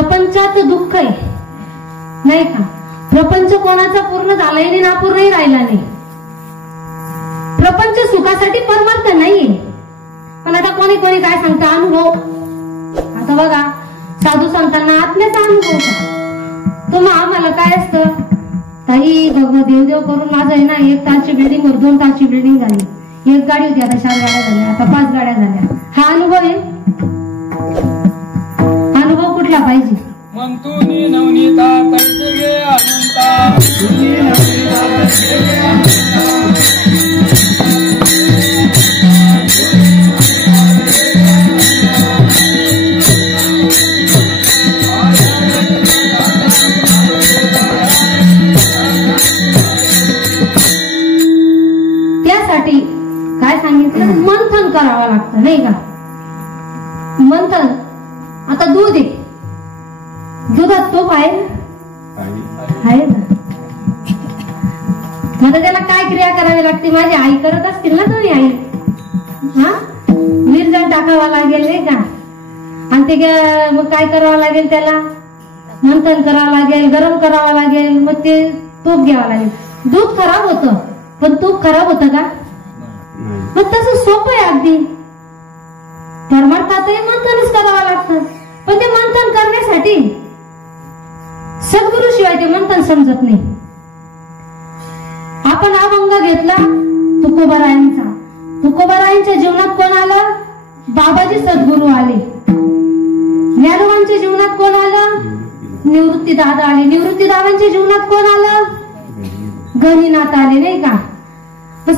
प्रपंचात दुःख आहे नाही का. प्रपंच कोणाचा पूर्ण झालाही नाही ना अपूर्णही राहिला नाही. प्रपंच सुखासाठी परमार्थ नाहीये. पण आता कोणी कोणी काय सांगतं अनुभव. आता बघा साधू संतांना आत्म्याचा अनुभव का तो मग आम्हाला काय असतं ताई देवदेव करून माझं आहे ना 1 तासची बिल्डिंग वर 2 तासची बिल्डिंग झाली. 1 गाडी होती आता 4 गाड्या झाल्या आता 5 गाड्या झाल्या. हा अनुभव आहे. अनुभव कुठला पाहिजे. मग तू नवनीता पैसे घे अनंता त्यासाठी काय सांगितलं मंथन करावं लागतं नाही का. मंथन आता दूध आहे दुधात तूप आहे ना. मग त्याला काय क्रिया करावी लागते. माझी आई करत असतील ना तुम्ही आई. हा विरजण टाकावा लागेल नाही का. आणि ते मग काय करावं लागेल त्याला मंथन करावं लागेल गरम करावं लागेल मग ते तूप घ्यावं लागेल. दूध खराब होतं पण तूप खराब होतं का. मग तसं सोपं आहे अगदी. परमार्थातही मंथनच करावं लागतं. पण ते मंथन करण्यासाठी सद्गुरु शिवाय ते मंथन समजत नाही. आपण अभंग घेतला तुकोबारायांचा. तुकोबारायांच्या जीवनात कोण आलं बाबाजी सद्गुरु आले. ज्ञानोबांच्या जीवनात कोण आलं निवृत्ती दादा आले. निवृत्ती दादांच्या जीवनात कोण आलं गणिनाथ आले नाही का.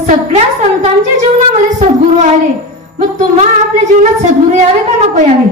सगळ्या संतांच्या जीवनामध्ये सद्गुरु आले. मग तुम्हाला आपल्या जीवनात सद्गुरु यावे का नको यावे.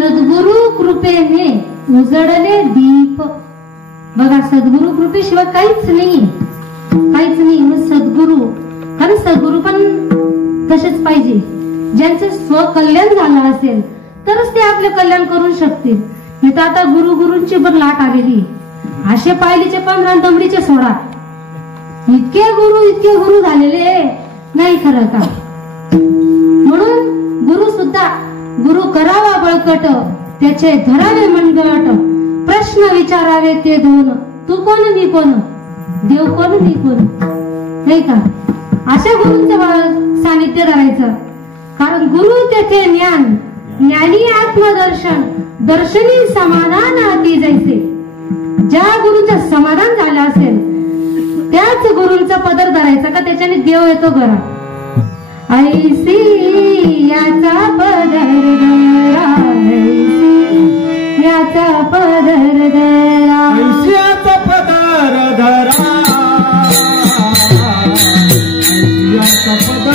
सद्गुरु कृपेने उजळले दीप. बघा सद्गुरु कृपेशिवाय काहीच नाही काहीच नाही. मग सद्गुरु कारण सद्गुरु पण तसेच पाहिजे ज्यांचे स्वकल्याण झालं असेल तरच ते आपले कल्याण करू शकतील. नाही तर आता गुरुची पण लाट आलेली. असे पायलीचे 15 दमडीचे सोडा. इतके गुरु झालेले नाही खरं का. म्हणून गुरु सुद्धा गुरु करावा बळकट त्याचे धरावे मनगट. प्रश्न विचारावे ते दोन तू कोण मी कोण देव कोण मी कोण नाही का. अशा गुरूंचं सानिध्य धरायचं. कारण गुरु तेथे ज्ञान ज्ञानी आत्मदर्शन दर्शनी समाधान अति जैसे. ज्या गुरूचं समाधान झालं असेल त्याच गुरूंचा पदर धरायचा का त्याच्याने देव येतो घरात. ऐसी याचा पदर धरा याचा पदर धरा याचा पदर धरा याचा पदर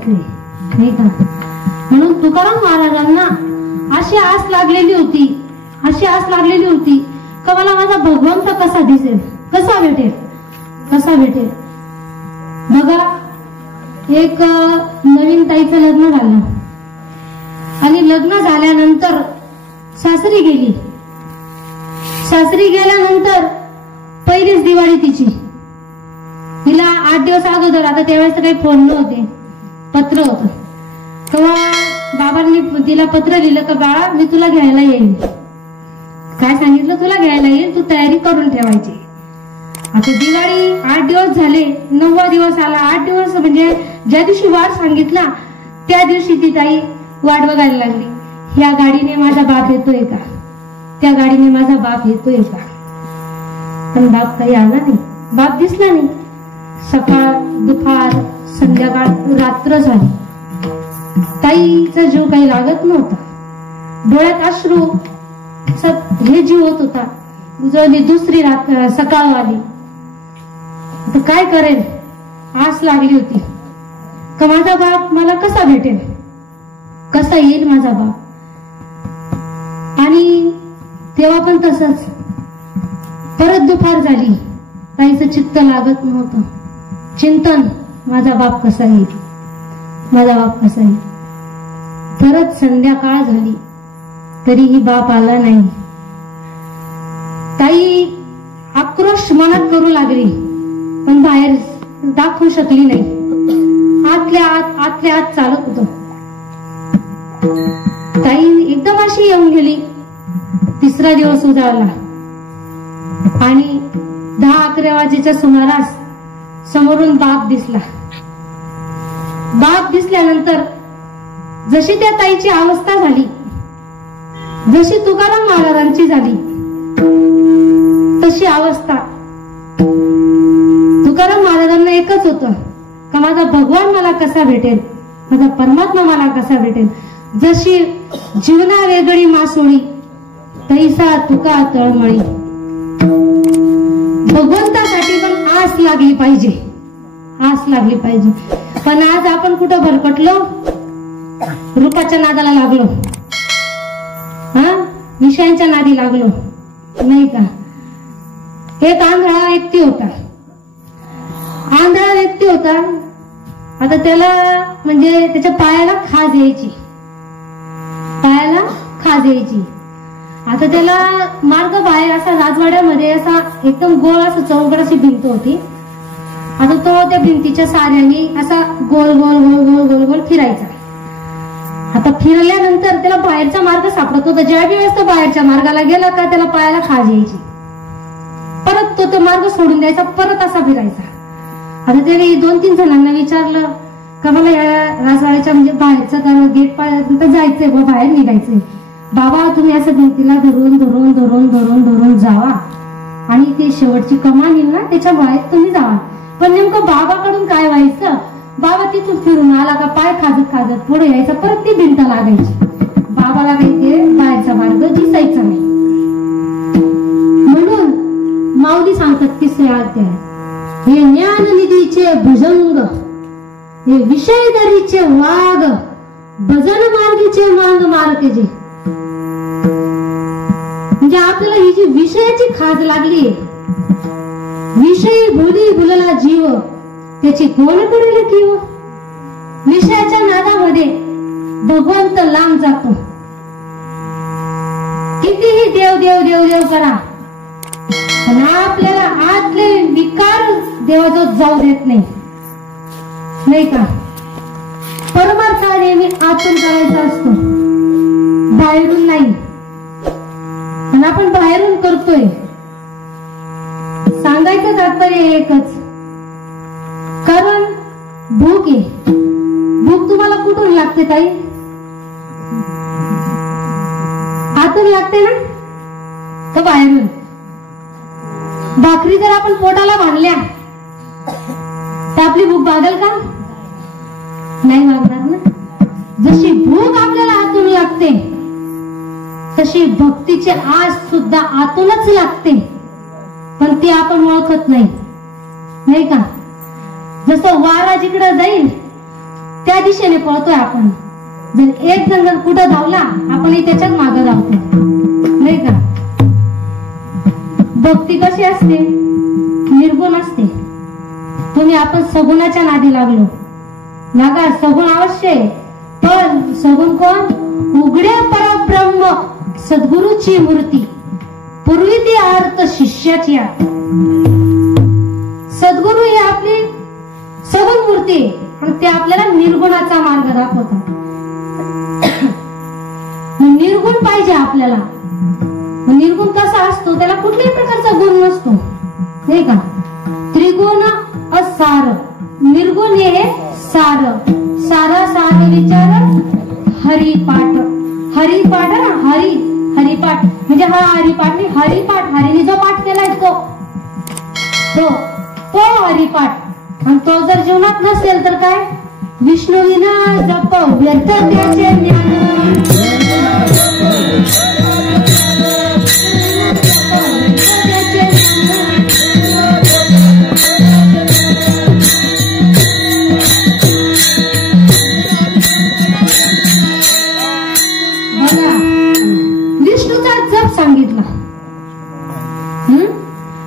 सांगितले, नाही का? म्हणून तुकाराम महाराजांना अशी आस लागलेली होती, अशी आस लागलेली होती का मला माझा भगवंत कसा दिसेल, कसा भेटेल, कसा भेटेल. बघा, एक नवीन ताईचं लग्न झालं आणि लग्न झाल्यानंतर सासरी गेली. सासरी गेल्यानंतर पहिलीच दिवाळी तिची. तिला 8 दिवस अगोदर, आता त्यावेळेस काही फोन नव्हते, पत्र होतं. तेव्हा बाबांनी तिला पत्र लिहिलं का बाळा मी तुला घ्यायला येईल. काय सांगितलं, तुला घ्यायला येईल, तू तयारी करून ठेवायची. आता दिवाळी 8 दिवस झाले, 9वा दिवस आला. 8 दिवस म्हणजे ज्या दिवशी वार सांगितला त्या दिवशी ती ताई वाट बघायला लागली. या गाडीने माझा बाप येतोय का, त्या गाडीने माझा बाप येतोय का. पण बाप काही आला नाही, बाप दिसला नाही. सकाळ, दुपार, संध्याकाळ, रात्र झाली. ताईचा जीव काही लागत नव्हता. डोळ्यात अश्रू, हे जीव होत होता. दुसरी सकाळ आली. आता काय करेल, आस लागली होती का माझा बाप मला कसा भेटेल, कसा येईल माझा बाप. आणि तेव्हा पण तसंच. परत दुपार झाली, ताईचं चित्त लागत नव्हतं. चिंतन, माझा बाप कसा येईल, माझा बाप कसा येईल. परत संध्याकाळ झाली तरीही बाप आला नाही. ताई आक्रोश मनात करू लागली पण बाहेर दाखवू शकली नाही. आतल्या आत चालत होत. ताई एकदम अशी येऊन गेली. 3रा दिवस उजाडला आणि 10-11 वाजेच्या सुमारास समोरून बाप दिसला. बाप दिसल्यानंतर जशी त्या ताईची अवस्था झाली, जशी तुकाराम महाराजांची झाली तशी अवस्था. तुकाराम महाराजांना एकच होतं का माझा भगवान मला कसा भेटेल, माझा परमात्मा मला कसा भेटेल. जशी जीवना वेगळी मासोळी तैसा तुका तळमळी. भगवंतासाठी पण आस लागली पाहिजे, आस लागली पाहिजे. पण आज आपण कुठं भरकटलो, रूपाच्या नादाला लागलो, विषयांच्या नादी लागलो, नाही का. एक आंधळा व्यक्ती होता, आंधळा व्यक्ती होता. आता त्याला म्हणजे त्याच्या पायाला खाज यायची, पायाला खाज यायची. आता त्याला मार्ग बाहेर असा राजवाड्यामध्ये असा एकदम गोल असं चौकट अशी भिंत होती. आता तो त्या भिंतीच्या साऱ्याने असा गोल गोल गोल गोल गोल गोल फिरायचा. आता फिरल्यानंतर त्याला बाहेरचा मार्ग सापडत होता. ज्या वेळेस तो बाहेरच्या मार्गाला गेला का त्याला पायाला खाज यायची. परत तो मार्ग सोडून द्यायचा, परत असा फिरायचा. आता त्याने 2-3 जणांना विचारलं का मला या राजवाड्याच्या म्हणजे बाहेरचं गेट पर्यंत जायचंय, बाहेर निघायचंय. बाबा तुम्ही असं भिंतीला धरून धरून धरून धरून धरून जावा आणि ती शेवटची कमान येईल ना त्याच्या बाहेर तुम्ही जावा. पण नेमकं बाबाकडून काय व्हायचं, बाबा तिथून फिरून आला का पाय खाजत खाजत पुढे यायचा, परत ती भिंत लागायची. बाबाला काही ते बाहेरचा मार्ग दिसायचा नाही. म्हणून माऊली सांगतात 3ऱ्या अध्यायात, हे ज्ञाननिधीचे भुजंग, हे विषयदरीचे वाघ, भजन मार्गीचे मांग मार्गजे. म्हणजे आपल्याला ही जी विषयाची खाज लागली, विषयी भुली भुलला जीव, त्याची कोण करेल कीव. विषयाच्या नादामध्ये भगवंत लांब जातो. कितीही देव देव देव देव करा पण आपल्याला आतले विकार देवाजवळ जाऊ देत नाही, नाही का. परमार्थ नेहमी आतून करायचा असतो, बाहेरून नाही. पण आपण बाहेरून करतोय. सांगायचं तात्पर्य एकच, कारण भूक आहे. भूक तुम्हाला कुठून लागते ताई, आतून लागते ना तर बाहेरून. भाकरी जर आपण पोटाला बांधल्या तर आपली भूक भागेल का, नाही भागणार ना. जशी भूक आपल्याला आतून लागते तशी भक्तीची आस सुद्धा आतूनच लागते, पण ती आपण ओळखत नाही, नाही का. जसं वारा जिकडे जाईल त्या दिशेने पळतोय आपण. जर एक जण जर कुठं धावला आपणही त्याच्याच मागे धावतो, नाही का? भक्ती कशी असते? निर्गुण असते. तुम्ही आपण सगुणाच्या नादी लागलो, लागा. सगुण अवश्य आहे, पण सगुण कोण? उघडे परब्रह्म सद्गुरूची मूर्ती, पूर्वी ती अर्थ शिष्याची. सद्गुरू ही आपली सगुण मूर्ती आणि ते आपल्याला निर्गुणाचा मार्ग दाखवतात. निर्गुण पाहिजे आपल्याला. निर्गुण कसा असतो? त्याला कुठल्याही प्रकारचा गुण नसतो, नाही का? त्रिगुण असार, निर्गुण हे सार. सारा सार विचार हरिपाठ. हरिपाठ ना, हरिपाठ म्हणजे हा हरिपाठ नाही, हरिपाठ. हरीने जो पाठ केलाय तो हरिपाठ. आणि तो जर जीवनात नसेल तर काय? विष्णूविना जप व्यर्थ त्याचे ज्ञान. विष्णूचा जप सांगितला.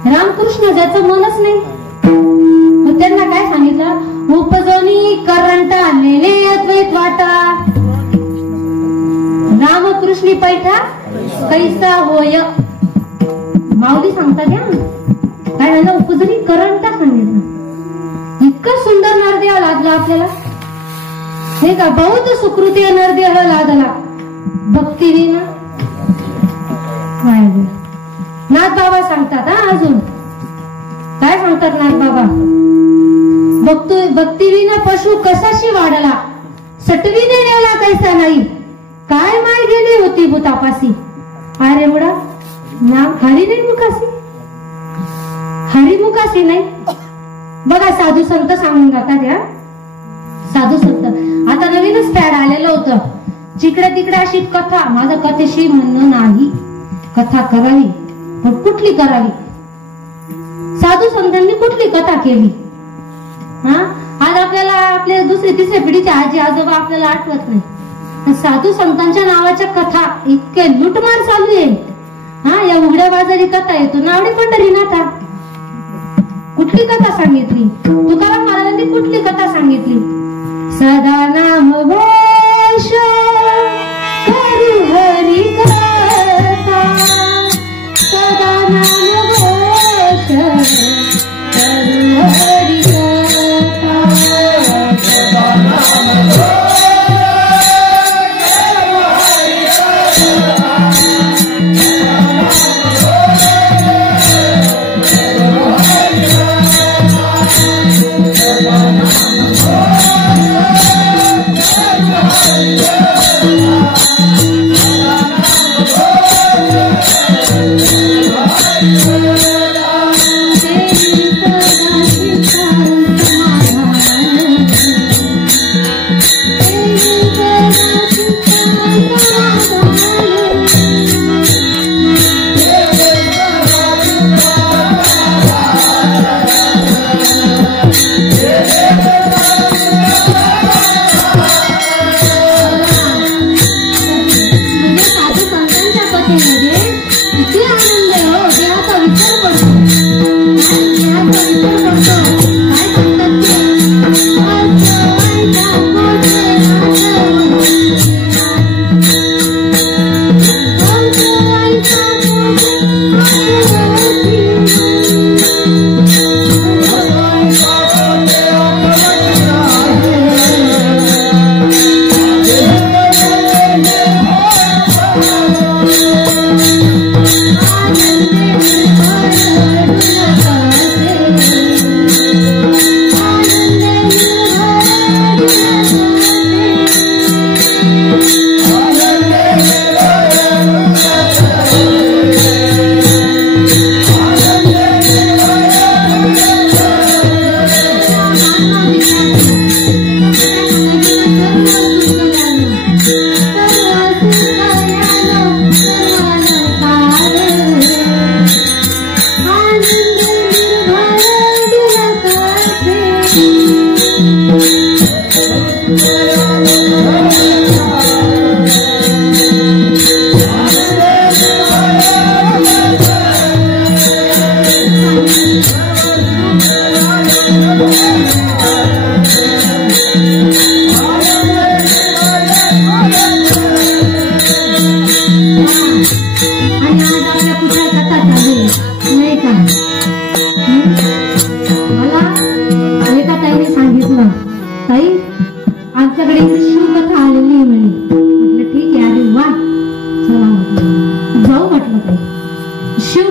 रामकृष्ण ज्याचं मनच नाही, मग त्यांना काय सांगितलं? उपजोनी करंटा लेले अद्वैत वाटा, रामकृष्णी पैठा कैसा होय. माऊली सांगतात या काय झालं? उपजोनी करंटा सांगितलं. इतकं सुंदर नरदेह लादला आपल्याला, हे का? बहुत सुकृती नरदेह लादला भक्तीविना. नाथ बाबा सांगतात. अजून काय सांगतात नाथ बाबा? भक्तीविना पशु कसाशी वाढला, सटवीने नेला कैसा नाही, काय माय गेली होती भूतापासी. अरे मुडा ना, हरी नाही मुकासी, हरिमुखासी नाही. बघा साधू संत सांगून जातात या. साधू संत आता नवीनच फॅड आलेलं होतं. जिकडे तिकडे अशी कथा. माझं कथेशी म्हणणं नाही, कथा करावी, पण कुठली करावी? साधू संतांनी कुठली कथा केली? आज आपल्याला आपल्या दुसरी तिसऱ्या पिढीच्या आजी आजोबा आपल्याला आठवत नाही. साधू संतांच्या नावाच्या कथा इतके लुटमार चालू आहे. या उघड्या बाजारी कथा येतो नावडे पंढरीनाथा. कुठली कथा सांगितली? तुकाराम महाराजांनी कुठली कथा सांगितली? सदा नाम घोष करू हरी कथा, सदा नाम घोष करू हरी कथा, सदा नाम घोष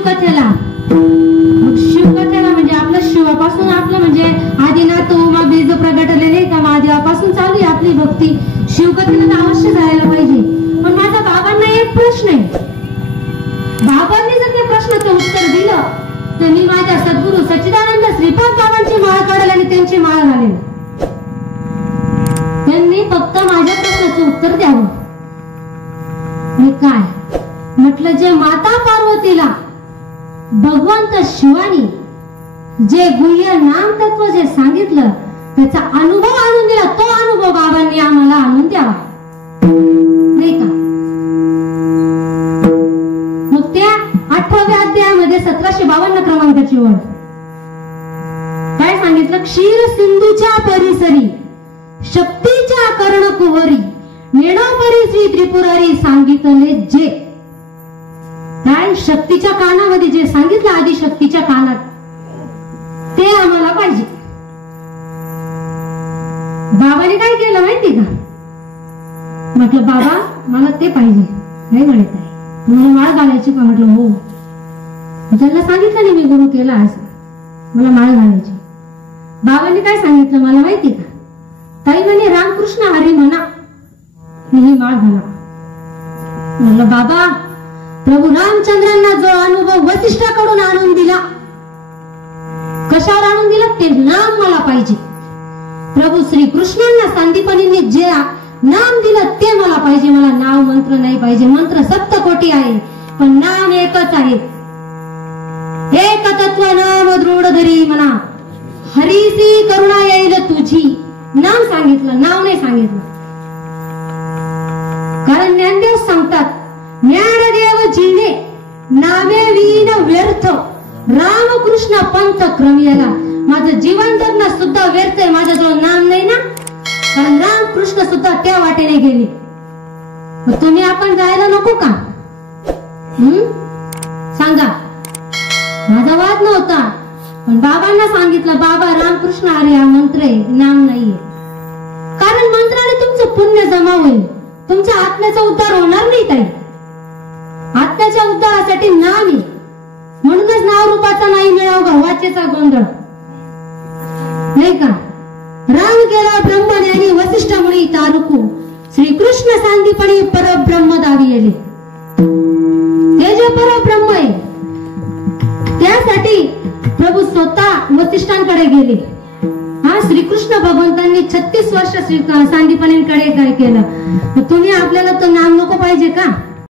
शिवकथेला. मग शिवकथेला म्हणजे आपलं शिवापासून आपलं म्हणजे आदिनाथ उमा बीज प्रगटले नाही का, महादेवापासून चालू आहे आपली भक्ती. शिवकथेला तर अवश्य जायला पाहिजे. पण माझ्या बाबांना एक प्रश्न आहे. बाबांनी जर त्या प्रश्नाचं उत्तर दिलं तर मी माझ्या सद्गुरू सच्चिदानंद श्रीपाद बाबांची माळ काढेल आणि त्यांची माळ घालेल. त्यांनी फक्त माझ्या प्रश्नाचं उत्तर द्यावं. मी काय म्हटलं, जे माता पार्वतीला भगवंत शिवानी जे गुह्य नाम तत्व जे सांगितलं त्याचा अनुभव आणून दिला, तो अनुभव बाबांनी आम्हाला आणून द्यावा, नाही का. मग त्या 18व्या अध्यायामध्ये 1752 क्रमांकाची ओळ काय सांगितलं, क्षीर सिंधूच्या परिसरी शक्तीच्या कर्णकुहरी नेणोपरी श्री त्रिपुरारी सांगितले जे. काय शक्तीच्या कानामध्ये जे सांगितलं आदिशक्तीच्या कानात ते आम्हाला पाहिजे. बाबाने काय केलं माहिती का, म्हटलं बाबा मला ते पाहिजे. नाही म्हणत आहे, तुम्हाला माळ घालायची का? म्हटलं हो. त्यांना सांगितलं नाही मी गुरु केला असं, मला माळ घालायची. बाबांनी काय सांगितलं मला माहिती का, ताई म्हणे रामकृष्ण हरी म्हणा, ही माळ घाला. म्हटलं बाबा प्रभू रामचंद्रांना जो अनुभव वसिष्ठाकडून आणून दिला, कशावर आणून दिला ते नाम मला पाहिजे. प्रभू श्रीकृष्णांना संदीपनीने जे नाम दिलं ते मला पाहिजे. मला नाव मंत्र नाही पाहिजे. मंत्र सप्तकोटी आहे पण नाम एकच आहे. एक तत्व नाम दृढ धरी म्हणा, हरीसी करुणा येईल तुझी. नाम सांगितलं, नाव नाही सांगितलं. कारण ज्ञानदेव सांगतात, ज्ञानदेव जिने नामे वीन व्यर्थ रामकृष्ण पंथ क्रमियाला. माझं जीवन जगणं सुद्धा व्यर्थ आहे, माझ्याजवळ नाम नाही ना. कारण रामकृष्ण सुद्धा त्या वाटेने गेले. तुम्ही आपण जायला नको का? सांगा. माझा वाद नव्हता पण बाबांना सांगितलं, बाबा रामकृष्ण हरी हा मंत्र आहे, नाम नाहीये. कारण मंत्राने तुमचं पुण्य जमा होईल, तुमच्या आत्म्याचा उद्धार होणार नाही ताई. आत्म्याच्या उद्धारासाठी नाम आहे. म्हणूनच नाव रूपाचा नाही मिळावं वाचेचा गोंधळ, नाही का. राम केला ब्रह्मज्ञानी वसिष्ठ मुनी तारुकू श्रीकृष्ण सांदीपणी परब्रह्म दावी येले. ते जे परब्रह्म आहे त्यासाठी प्रभू स्वतः वसिष्ठांकडे गेले. हा श्रीकृष्ण भगवंतांनी 36 वर्ष सांदीपनींकडे काय केलं. तुम्ही आपल्याला तो नाम नको पाहिजे का?